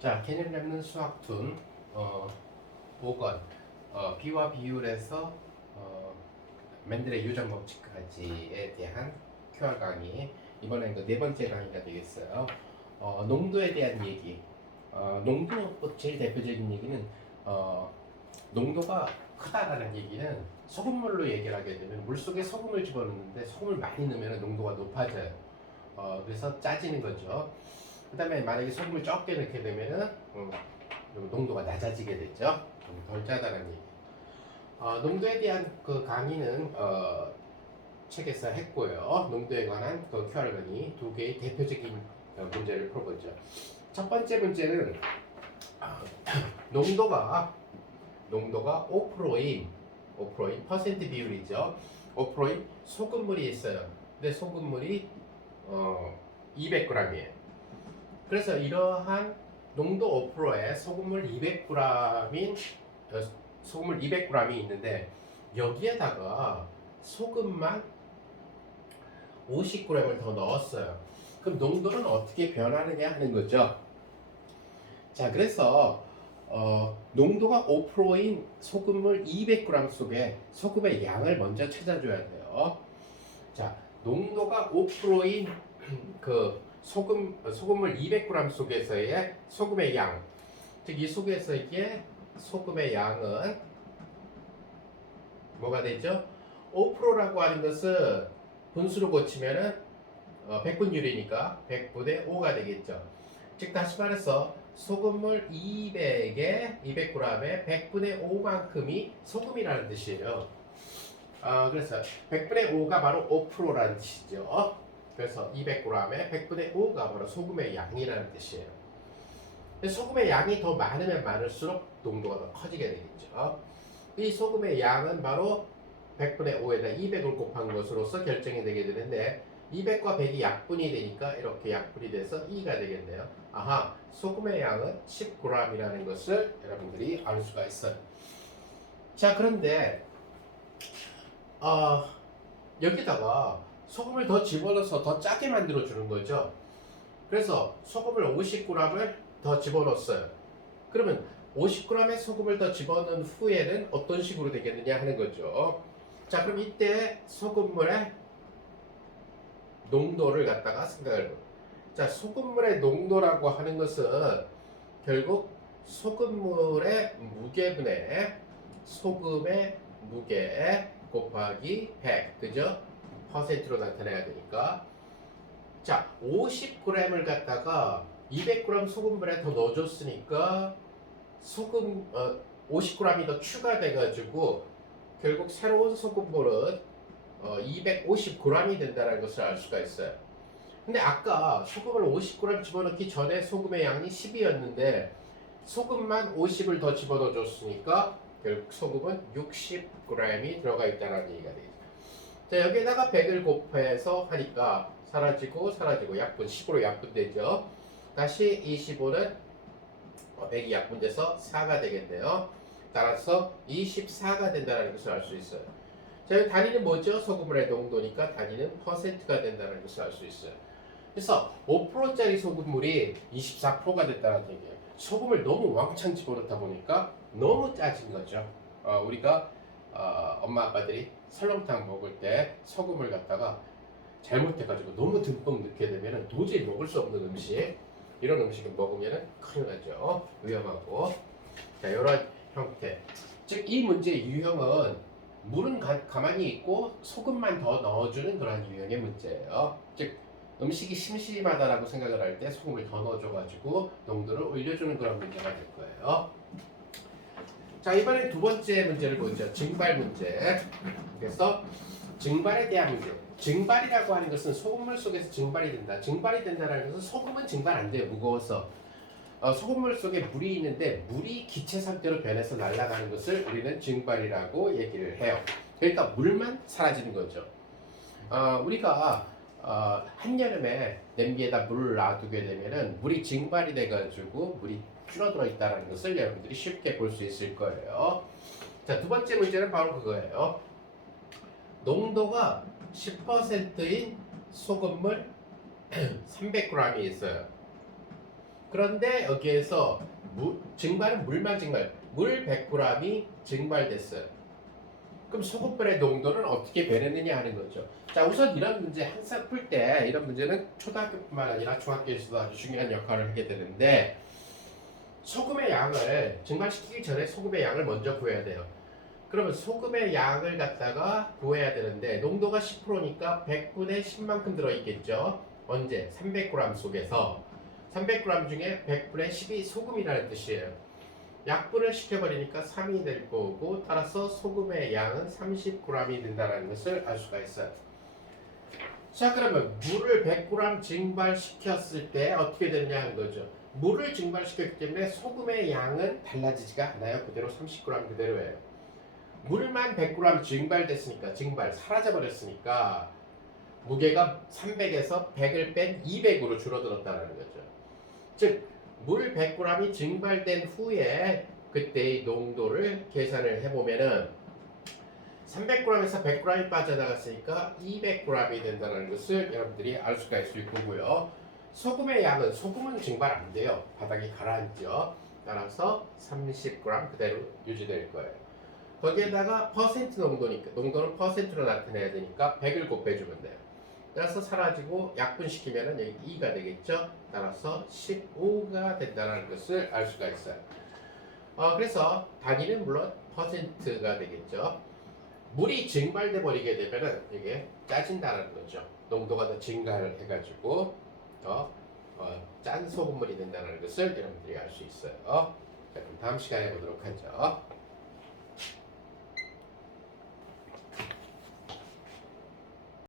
자, 개념 잡는 수학툰 5권 비와 비율에서 맨델의 유전 법칙까지에 대한 QR 강의. 이번엔 그 네 번째 강의가 되겠어요. 농도에 대한 얘기. 농도 제일 대표적인 얘기는 농도가 크다라는 얘기는 소금물로 얘기를 하게 되면 물속에 소금을 집어넣는데 소금을 많이 넣으면 농도가 높아져요. 그래서 짜지는 거죠. 그 다음에 만약에 소금을 적게 넣게 되면은 농도가 낮아지게 되죠. 좀 덜 짜다는 얘기. 농도에 대한 그 강의는 책에서 했고요. 농도에 관한 그 QR 강의 두 개의 대표적인 문제를 풀어보죠. 첫 번째 문제는 농도가 5%인 퍼센트 비율이죠. 5%인 소금물이 있어요. 근데 소금물이 200g이에요. 그래서 이러한 농도 5%에 소금물 200g인 소금물 200g이 있는데 여기에다가 소금만 50g을 더 넣었어요. 그럼 농도는 어떻게 변하느냐 하는 거죠. 자, 그래서 농도가 5%인 소금물 200g 속에 소금의 양을 먼저 찾아줘야 돼요. 자, 농도가 5%인 그 소금물 200g 속에서의 소금의 양, 즉 이 속에서의 소금의 양은 뭐가 되죠? 5%라고 하는 것은 분수로 고치면은 100분율이니까 100분의 5가 되겠죠. 즉 다시 말해서 소금물 200에 200g에 100분의 5만큼이 소금이라는 뜻이에요. 그래서 100분의 5가 바로 5%라는 뜻이죠. 그래서 200g에 100분의 5가 바로 소금의 양이라는 뜻이에요. 소금의 양이 더 많으면 많을수록 농도가 더 커지게 되겠죠. 이 소금의 양은 바로 100분의 5에다 200을 곱한 것으로서 결정이 되게 되는데 200과 100이 약분이 되니까 이렇게 약분이 돼서 2가 되겠네요. 아하, 소금의 양은 10g이라는 것을 여러분들이 알 수가 있어요. 자, 그런데 여기다가 소금을 더 집어넣어서 더 짜게 만들어 주는 거죠. 그래서 소금을 50g을 더 집어넣었어요. 그러면 50g의 소금을 더 집어넣은 후에는 어떤 식으로 되겠느냐 하는 거죠. 자, 그럼 이때 소금물의 농도를 갖다가 생각을 해요. 자, 소금물의 농도라고 하는 것은 결국 소금물의 무게분의 소금의 무게 곱하기 100, 그죠? 퍼센트로 나타내야 되니까. 자, 50g을 갖다가 200g 소금물에 더 넣어줬으니까 소금 50g이 더 추가돼가지고 결국 새로운 소금물은 250g이 된다는 것을 알 수가 있어요. 근데 아까 소금을 50g 집어넣기 전에 소금의 양이 10이었는데 소금만 50을 더 집어넣어 줬으니까 결국 소금은 60g이 들어가 있다는 얘기가 되죠. 자, 여기에다가 100을 곱해서 하니까 사라지고 약분 10으로 약분되죠. 다시 25는 100이 약분돼서 4가 되겠네요. 따라서 24가 된다는 것을 알 수 있어요. 자, 여기 단위는 뭐죠? 소금물의 농도니까 단위는 퍼센트가 된다는 것을 알 수 있어요. 그래서 5%짜리 소금물이 24%가 됐다는 얘기예요. 소금을 너무 왕창 집어넣다 보니까 너무 짜진 거죠. 우리가 엄마 아빠들이 설렁탕 먹을 때 소금을 갖다가 잘못해가지고 너무 듬뿍 넣게 되면 도저히 먹을 수 없는 음식, 이런 음식을 먹으면 큰일 나죠. 위험하고. 자, 이런 형태. 즉 이 문제의 유형은 물은 가만히 있고 소금만 더 넣어주는 그런 유형의 문제예요. 즉 음식이 심심하다라고 생각을 할 때 소금을 더 넣어줘가지고 농도를 올려주는 그런 문제가 될 거예요. 자, 이번엔 두 번째 문제를 보죠. 증발 문제. 그래서 증발에 대한 문제. 증발이라고 하는 것은 소금물 속에서 증발이 된다. 증발이 된다는 것은 소금은 증발 안 돼요. 무거워서. 소금물 속에 물이 있는데 물이 기체 상태로 변해서 날아가는 것을 우리는 증발이라고 얘기를 해요. 그러니까 물만 사라지는 거죠. 우리가 한여름에 냄비에다 물을 놔두게 되면은 물이 증발이 돼가지고 물이 줄어들어 있다는 것을 여러분들이 쉽게 볼 수 있을 거예요. 자, 두 번째 문제는 바로 그거예요. 농도가 10%인 소금물 300g이 있어요. 그런데 여기에서 증발은 물만 증발, 물 100g이 증발됐어요. 그럼 소금물의 농도는 어떻게 변했느냐 하는 거죠. 자, 우선 이런 문제 항상 풀 때 이런 문제는 초등학교뿐만 아니라 중학교에서도 아주 중요한 역할을 하게 되는데 소금의 양을 증발시키기 전에 소금의 양을 먼저 구해야 돼요. 그러면 소금의 양을 갖다가 구해야 되는데 농도가 10%니까 100분의 10만큼 들어있겠죠. 언제? 300g 속에서 300g 중에 100분의 10이 소금이라는 뜻이에요. 약분을 시켜버리니까 3이 될 거고 따라서 소금의 양은 30g이 된다는 것을 알 수가 있어요. 자, 그러면 물을 100g 증발시켰을 때 어떻게 되느냐 하는 거죠. 물을 증발시켰기 때문에 소금의 양은 달라지지가 않아요. 그대로 30g 그대로예요. 물만 100g 증발됐으니까 사라져 버렸으니까 무게가 300에서 100을 뺀 200으로 줄어들었다는 거죠. 즉 물 100g이 증발된 후에 그때의 농도를 계산을 해보면은 300g에서 100g이 빠져나갔으니까 200g이 된다는 것을 여러분들이 알 수가 있을 거고요. 소금의 양은 소금은 증발 안 돼요. 바닥이 가라앉죠. 따라서 30g 그대로 유지될 거예요. 거기에다가 퍼센트 농도니까 농도는 퍼센트로 나타내야 되니까 100을 곱해주면 돼요. 따라서 사라지고 약분시키면 여기 2가 되겠죠. 따라서 15가 된다는 것을 알 수가 있어요. 그래서 단위는 물론 퍼센트가 되겠죠. 물이 증발돼 버리게 되면은 이게 짜진다는 거죠. 농도가 더 증가를 해가지고 더 짠 소금물이 된다는 것을 여러분들이 알 수 있어요. 자, 그럼 다음 시간에 보도록 하죠.